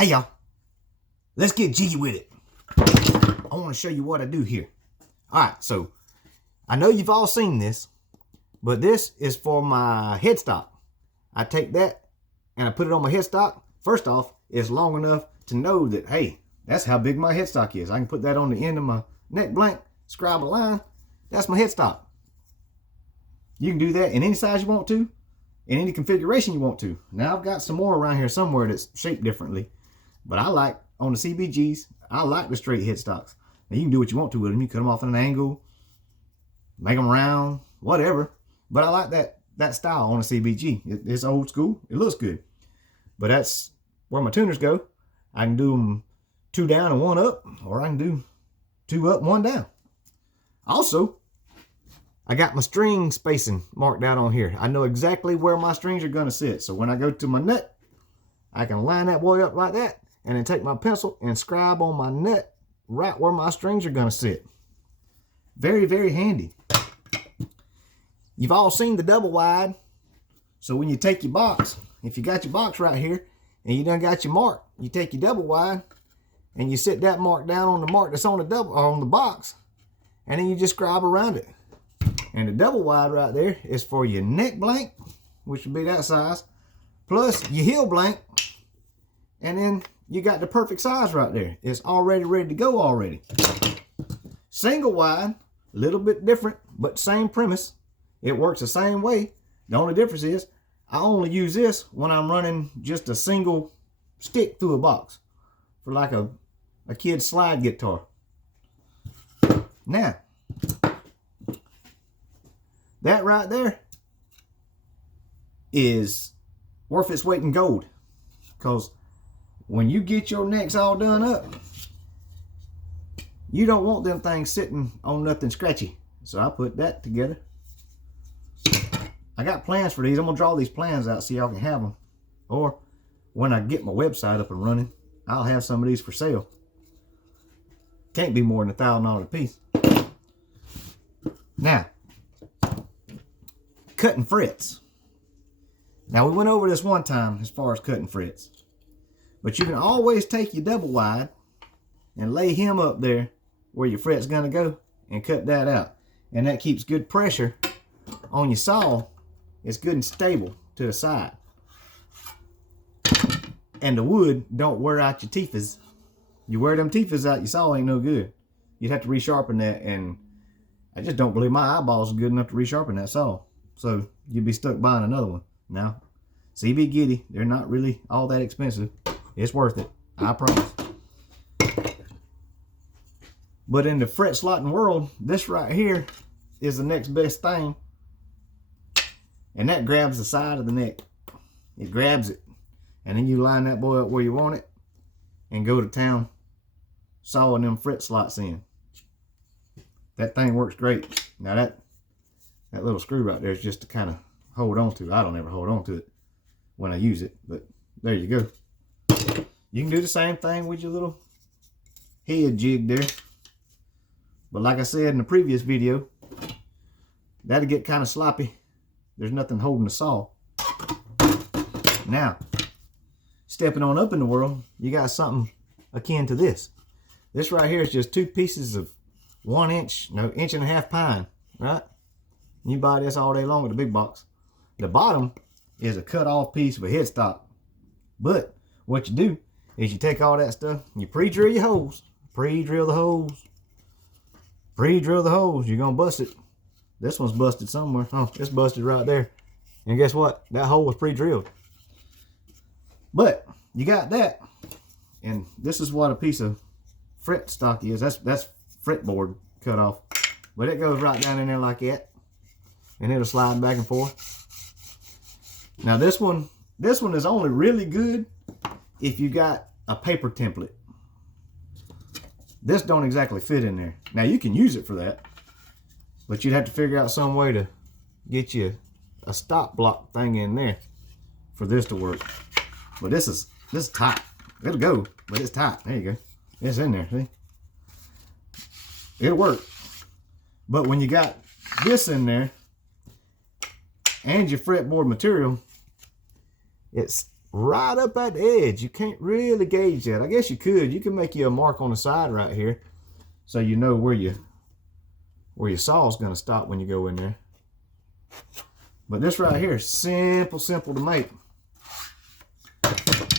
Hey y'all, let's get jiggy with it. I want to show you what I do here. Alright, so I know you've all seen this, but this is for my headstock. I take that and I put it on my headstock. First off, it's long enough to know that, hey, that's how big my headstock is. I can put that on the end of my neck blank, scribe a line. That's my headstock. You can do that in any size you want to, in any configuration you want to. Now I've got some more around here somewhere that's shaped differently, but I like, on the CBGs, I like the straight headstocks. Now you can do what you want to with them. You cut them off at an angle, make them round, whatever. But I like that style on a CBG. It's old school. It looks good. But that's where my tuners go. I can do them 2 down and 1 up, or I can do 2 up, 1 down. Also, I got my string spacing marked out on here. I know exactly where my strings are going to sit. So when I go to my nut, I can line that boy up like that, and then take my pencil and scribe on my nut right where my strings are going to sit. Very, very handy. You've all seen the double wide. So when you take your box, if you got your box right here and you done got your mark, you take your double wide and you set that mark down on the mark that's on the double or on the box, and then you just scribe around it. And the double wide right there is for your neck blank, which would be that size, plus your heel blank, and then you got the perfect size right there. It's already ready to go already. Single wide, a little bit different, but same premise. It works the same way. The only difference is I only use this when I'm running just a single stick through a box for like a kid's slide guitar. Now, that right there is worth its weight in gold, because when you get your necks all done up, you don't want them things sitting on nothing scratchy. So I put that together. I got plans for these. I'm going to draw these plans out so y'all can have them. Or when I get my website up and running, I'll have some of these for sale. Can't be more than $1,000 a piece. Now, cutting frets. Now, we went over this one time as far as cutting frets. But you can always take your double wide and lay him up there where your fret's going to go and cut that out. And that keeps good pressure on your saw. It's good and stable to the side. And the wood don't wear out your teethers. You wear them teethers out, your saw ain't no good. You'd have to resharpen that, and I just don't believe my eyeballs are good enough to resharpen that saw. So you'd be stuck buying another one. Now, CB Giddy, they're not really all that expensive. It's worth it, I promise. But in the fret slotting world, this right here is the next best thing. And that grabs the side of the neck. It grabs it. And then you line that boy up where you want it and go to town sawing them fret slots in. That thing works great. Now that little screw right there is just to kind of hold on to. I don't ever hold on to it when I use it, but there you go. You can do the same thing with your little head jig there. But like I said in the previous video, that'll get kind of sloppy. There's nothing holding the saw. Now, stepping on up in the world, you got something akin to this. This right here is just 2 pieces of 1 inch, no, 1.5 inch pine, right? You buy this all day long at the big box. The bottom is a cut off piece of a headstock. But what you do is you take all that stuff, you pre-drill your holes, pre-drill the holes, pre-drill the holes. You're gonna bust it. This one's busted somewhere. Oh, it's busted right there. And guess what? That hole was pre-drilled. But you got that. And this is what a piece of fret stock is. That's fretboard cut off. But it goes right down in there like that. And it'll slide back and forth. Now this one is only really good if you got a paper template. This don't exactly fit in there. Now you can use it for that, but you'd have to figure out some way to get you a stop block thing in there for this to work. But this is tight. It'll go, but it's tight. There you go. It's in there, see? It'll work. But when you got this in there and your fretboard material, it's right up at the edge. You can't really gauge that. I guess you could. You can make you a mark on the side right here, so you know where your saw is going to stop when you go in there. But this right here is simple to make.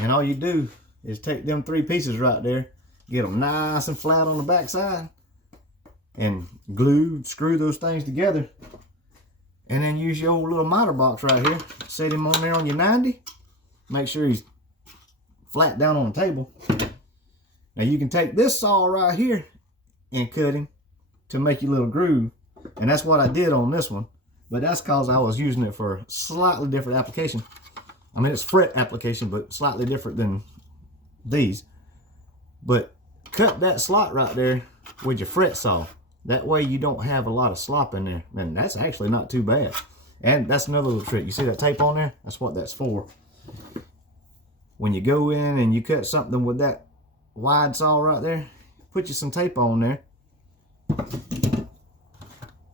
And all you do is take them 3 pieces right there, get them nice and flat on the back side, and screw those things together. And then use your old little miter box right here. Set him on there on your 90. Make sure he's flat down on the table. Now you can take this saw right here and cut him to make your little groove. And that's what I did on this one. But that's because I was using it for a slightly different application. I mean, it's fret application, but slightly different than these. But cut that slot right there with your fret saw. That way you don't have a lot of slop in there. And that's actually not too bad. And that's another little trick. You see that tape on there? That's what that's for. When you go in and you cut something with that wide saw right there, put you some tape on there.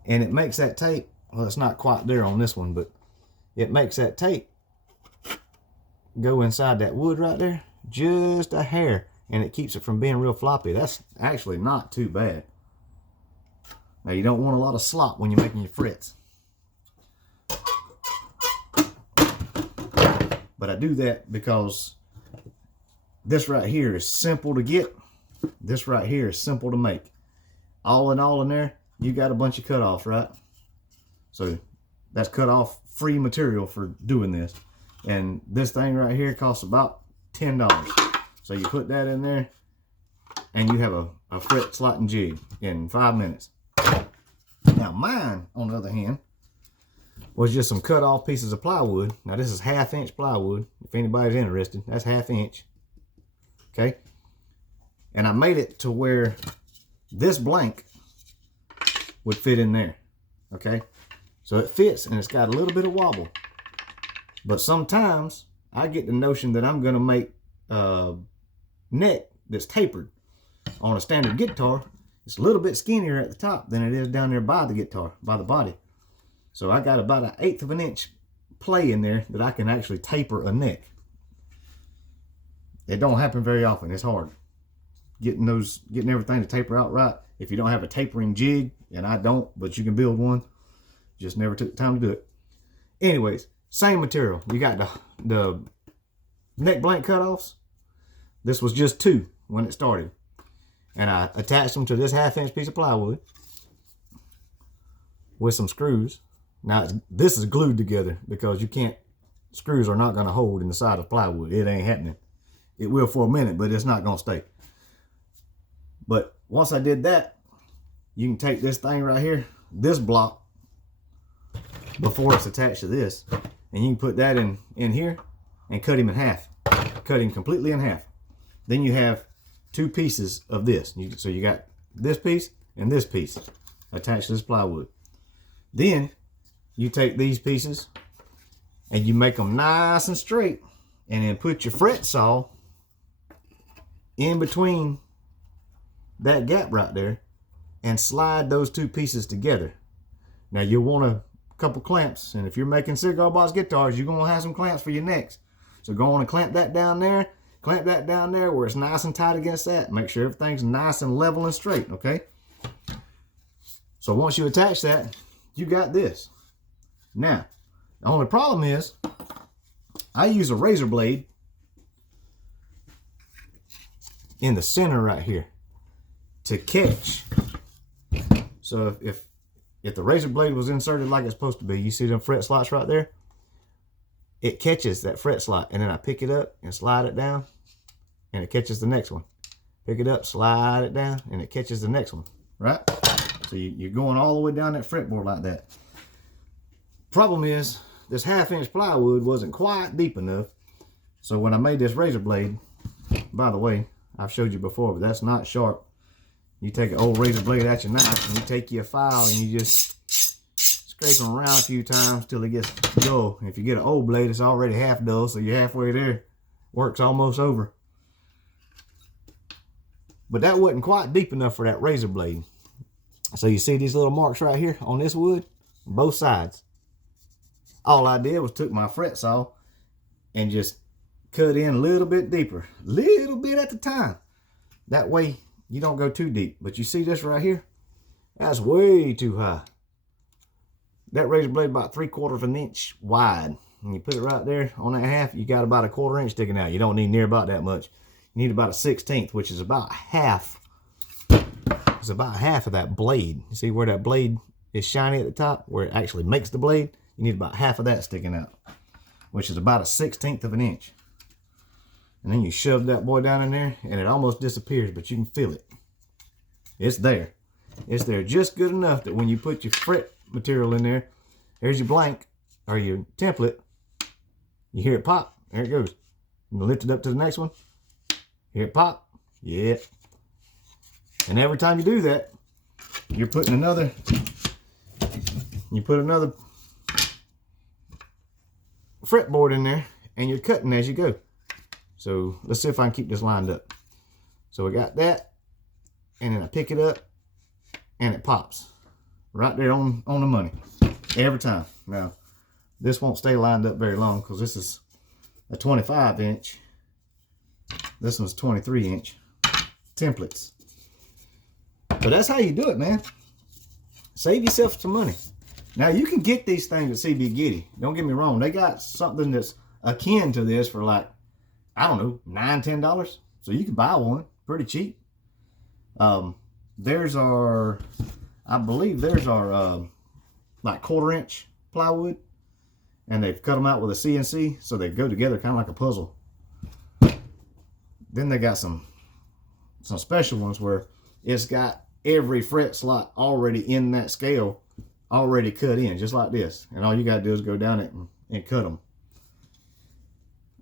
And it makes that tape, well, it's not quite there on this one, but it makes that tape go inside that wood right there just a hair, and it keeps it from being real floppy. That's actually not too bad. Now you don't want a lot of slop when you're making your frets, but I do that because this right here is simple to get. This right here is simple to make. All in all in there, you got a bunch of cutoffs, right? So that's cut off free material for doing this. And this thing right here costs about $10. So you put that in there and you have a fret slotting jig in 5 minutes. Now mine, on the other hand, was just some cut off pieces of plywood. Now this is 1/2 inch plywood. If anybody's interested, that's 1/2 inch. Okay. And I made it to where this blank would fit in there. Okay. So it fits and it's got a little bit of wobble. But sometimes I get the notion that I'm going to make a neck that's tapered. On a standard guitar, it's a little bit skinnier at the top than it is down there by the guitar, by the body. So I got about 1/8 of an inch play in there that I can actually taper a neck. It don't happen very often. It's hard getting everything to taper out right. If you don't have a tapering jig, and I don't, but you can build one, just never took the time to do it. Anyways, same material. You got the neck blank cutoffs. This was just 2 when it started. And I attached them to this 1/2 inch piece of plywood with some screws. Now this is glued together because screws are not going to hold in the side of plywood. It ain't happening. It will for a minute, but it's not going to stay. But once I did that, you can take this thing right here, this block, before it's attached to this, and you can put that in here and cut him in half. Cut him completely in half. Then you have 2 pieces of this. So you got this piece and this piece attached to this plywood. Then you take these pieces and you make them nice and straight, and then put your fret saw in between that gap right there and slide those 2 pieces together. Now you'll want a couple clamps, and if you're making cigar box guitars, you're going to have some clamps for your necks. So go on and clamp that down there where it's nice and tight against that. Make sure everything's nice and level and straight, okay? So once you attach that, you got this. Now, the only problem is I use a razor blade in the center right here to catch. So if the razor blade was inserted like it's supposed to be, you see them fret slots right there? It catches that fret slot, and then I pick it up and slide it down, and it catches the next one. Pick it up, slide it down, and it catches the next one, right? So you're going all the way down that fretboard like that. Problem is, this 1/2 inch plywood wasn't quite deep enough. So when I made this razor blade, by the way, I've showed you before, but that's not sharp. You take an old razor blade at your knife, and you take your file and you just scrape them around a few times till it gets dull. If you get an old blade, it's already half dull, so you're halfway there. Work's almost over. But that wasn't quite deep enough for that razor blade. So you see these little marks right here on this wood, both sides. All I did was took my fret saw and just cut in a little bit deeper, little bit at the time. That way you don't go too deep. But you see this right here? That's way too high. That razor blade about 3/4 of an inch wide. And you put it right there on that half, you got about 1/4 inch sticking out. You don't need near about that much. You need about a 1/16, which is about half. It's about half of that blade. You see where that blade is shiny at the top, where it actually makes the blade? You need about half of that sticking out, which is about a 1/16 of an inch. And then you shove that boy down in there, and it almost disappears, but you can feel it. It's there. It's there just good enough that when you put your fret material in there, there's your blank, or your template, you hear it pop. There it goes. You lift it up to the next one. Hear it pop. Yeah. And every time you do that, you're putting another, you put another fretboard in there, and you're cutting as you go. So let's see if I can keep this lined up. So we got that, and then I pick it up, and it pops right there on the money every time. Now, this won't stay lined up very long because this is a 25 inch. This one's 23 inch templates. But that's how you do it, man. Save yourself some money. Now, you can get these things at CB Getty. Don't get me wrong. They got something that's akin to this for like, I don't know, $9, $10. So you can buy one pretty cheap. There's our, I believe there's our like 1/4 inch plywood. And they've cut them out with a CNC, so they go together kind of like a puzzle. Then they got some special ones where it's got every fret slot already in that scale, already cut in, just like this. And all you got to do is go down it and cut them.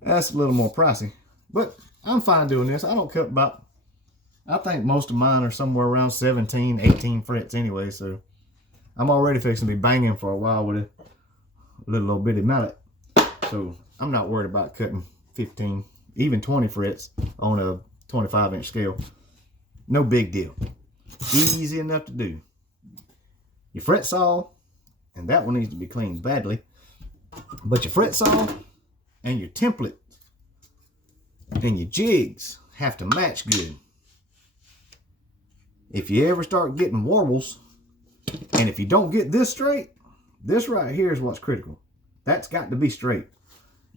That's a little more pricey, but I'm fine doing this. I don't cut about, I think most of mine are somewhere around 17, 18 frets anyway, so I'm already fixing to be banging for a while with a little old bitty mallet. So I'm not worried about cutting 15, even 20 frets on a 25 inch scale. No big deal. Easy enough to do. Your fret saw, and that one needs to be cleaned badly, but your fret saw and your template and your jigs have to match good. If you ever start getting warbles, and if you don't get this straight, this right here is what's critical. That's got to be straight,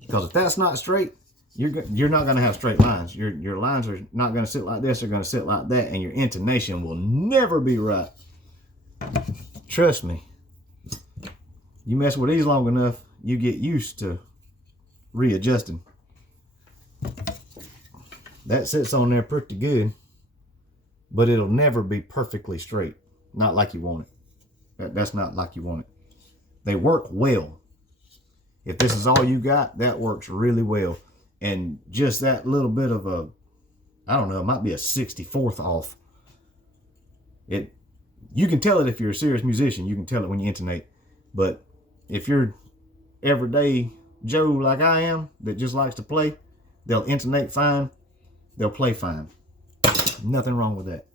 because if that's not straight, you're not going to have straight lines. Your lines are not going to sit like this. They're going to sit like that, and your intonation will never be right. Trust me. You mess with these long enough, you get used to readjusting. That sits on there pretty good, but it'll never be perfectly straight. Not like you want it. That's not like you want it. They work well. If this is all you got, that works really well. And just that little bit of a, I don't know, it might be a 64th off. You can tell it if you're a serious musician. You can tell it when you intonate. But if you're everyday Joe like I am, that just likes to play, they'll intonate fine. They'll play fine. Nothing wrong with that.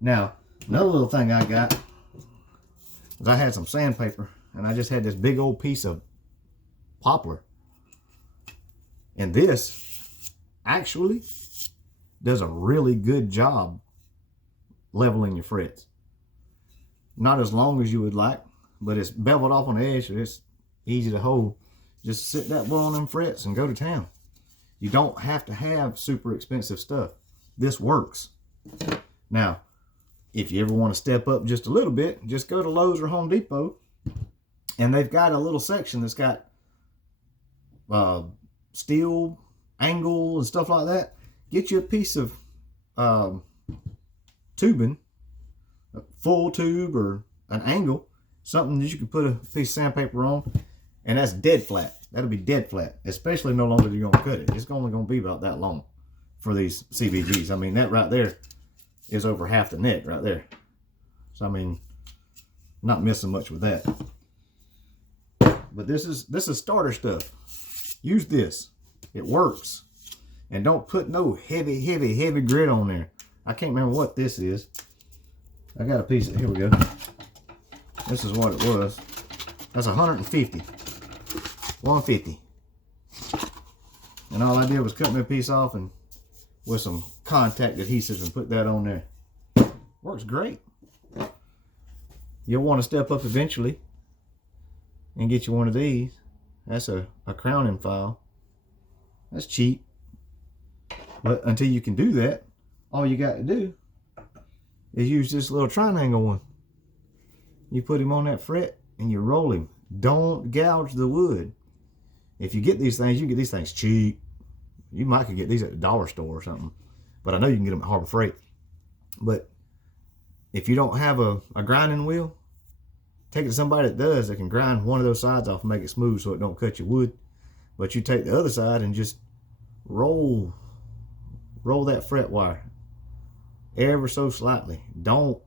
Now, another little thing I got is I had some sandpaper, and I just had this big old piece of poplar. And this actually does a really good job leveling your frets. Not as long as you would like, but it's beveled off on the edge, so it's easy to hold. Just sit that boy on them frets and go to town. You don't have to have super expensive stuff. This works. Now, if you ever want to step up just a little bit, just go to Lowe's or Home Depot, and they've got a little section that's got steel, angle, and stuff like that. Get you a piece of tubing, a full tube or an angle, something that you can put a piece of sandpaper on, and that's dead flat. That'll be dead flat, especially no longer you're going to cut it. It's only going to be about that long for these CBGs. I mean, that right there is over half the neck right there. So, I mean, not missing much with that. But this is starter stuff. Use this. It works. And don't put no heavy grit on there. I can't remember what this is. I got a piece of, here we go. This is what it was. That's 150. 150. And all I did was cut me a piece off and with some contact adhesive and put that on there. Works great. You'll want to step up eventually and get you one of these. That's a crowning file. That's cheap. But until you can do that, all you got to do is use this little triangle one. You put him on that fret and you roll him. Don't gouge the wood. If you get these things, you can get these things cheap. You might could get these at the dollar store or something. But I know you can get them at Harbor Freight. But if you don't have a grinding wheel, take it to somebody that does, that can grind one of those sides off and make it smooth so it don't cut your wood. But you take the other side and just roll that fret wire ever so slightly. Don't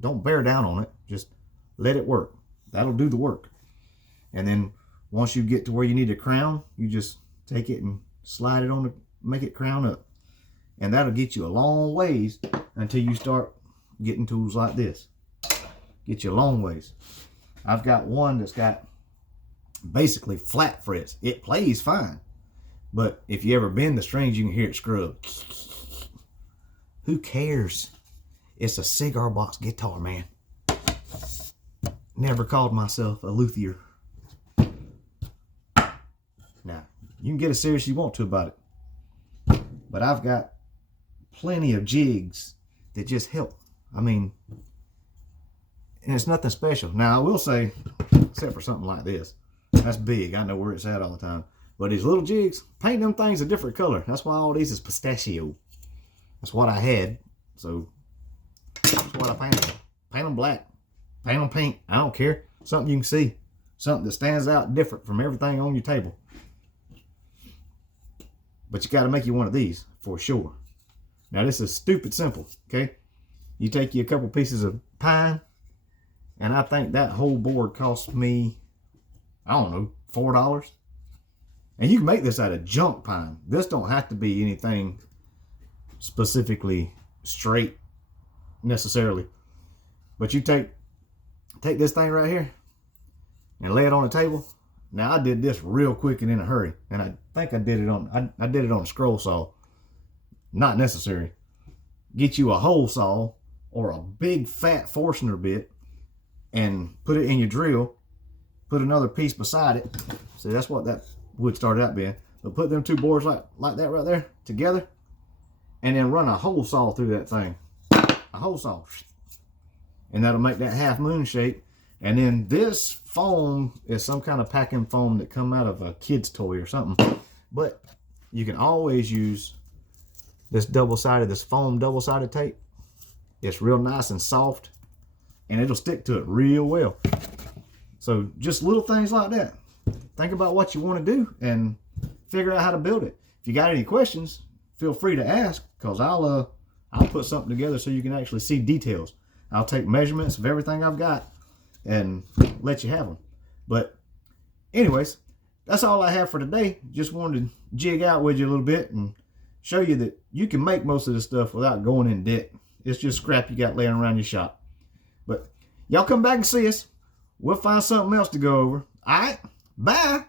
bear down on it. Just let it work. That'll do the work. And then once you get to where you need a crown, you just take it and slide it on to make it crown up. And that'll get you a long ways until you start getting tools like this. Get you a long ways. I've got one that's got basically flat frets. It plays fine. But if you ever bend the strings, you can hear it scrub. Who cares? It's a cigar box guitar, man. Never called myself a luthier. Now, you can get as serious as you want to about it. But I've got plenty of jigs that just help. I mean, and it's nothing special. Now, I will say, except for something like this, that's big. I know where it's at all the time. But these little jigs, paint them things a different color. That's why all these is pistachio. That's what I had. So, that's what I painted them. Paint them black. Paint them pink. I don't care. Something you can see. Something that stands out different from everything on your table. But you got to make you one of these for sure. Now, this is stupid simple, okay? You take you a couple pieces of pine, and I think that whole board cost me, I don't know, $4. And you can make this out of junk pine. This don't have to be anything specifically straight necessarily. But you take this thing right here and lay it on the table. Now, I did this real quick and in a hurry. And I think I did it on a scroll saw. Not necessary. Get you a hole saw or a big fat Forstner bit and put it in your drill. Put another piece beside it. See, that's what that wood started out being. But put them two boards like that right there together. And then run a hole saw through that thing. A hole saw. And that'll make that half moon shape. And then this foam is some kind of packing foam that come out of a kid's toy or something. But you can always use this foam double-sided tape. It's real nice and soft. And it'll stick to it real well. So just little things like that. Think about what you want to do and figure out how to build it. If you got any questions, feel free to ask, because I'll put something together so you can actually see details. I'll take measurements of everything I've got and let you have them. But anyways, that's all I have for today. Just wanted to jig out with you a little bit and show you that you can make most of this stuff without going in debt. It's just scrap you got laying around your shop. But y'all come back and see us. We'll find something else to go over. All right, bye.